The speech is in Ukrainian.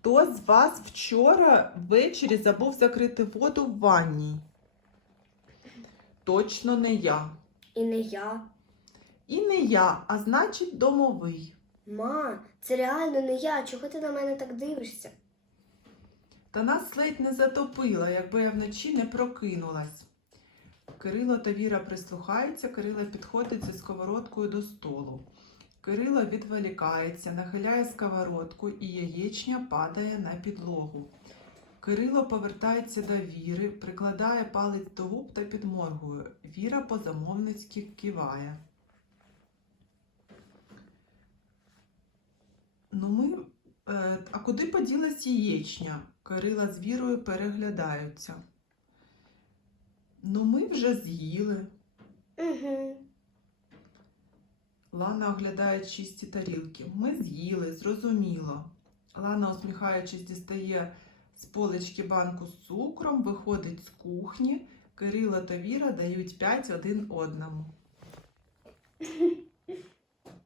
Хто з вас вчора ввечері забув закрити воду в ванні? Точно не я. І не я. І не я, а значить домовий. Ма, це реально не я. Чого ти на мене так дивишся? Та нас ледь не затопило, якби я вночі не прокинулась. Кирило та Віра прислухаються, Кирило підходить зі сковородкою до столу. Кирило відволікається, нахиляє сковородку і яєчня падає на підлогу. Кирило повертається до Віри, прикладає палець до губ та підморгує. Віра по-замовницьки киває. Ну ми Е, А куди поділась яєчня? Кирила з Вірою переглядаються. Ну, ми вже з'їли. Угу. Лана оглядає чисті тарілки. Ми з'їли, зрозуміло. Лана, усміхаючись, дістає з полички банку з цукром, виходить з кухні. Кирило та Віра дають п'ять один одному.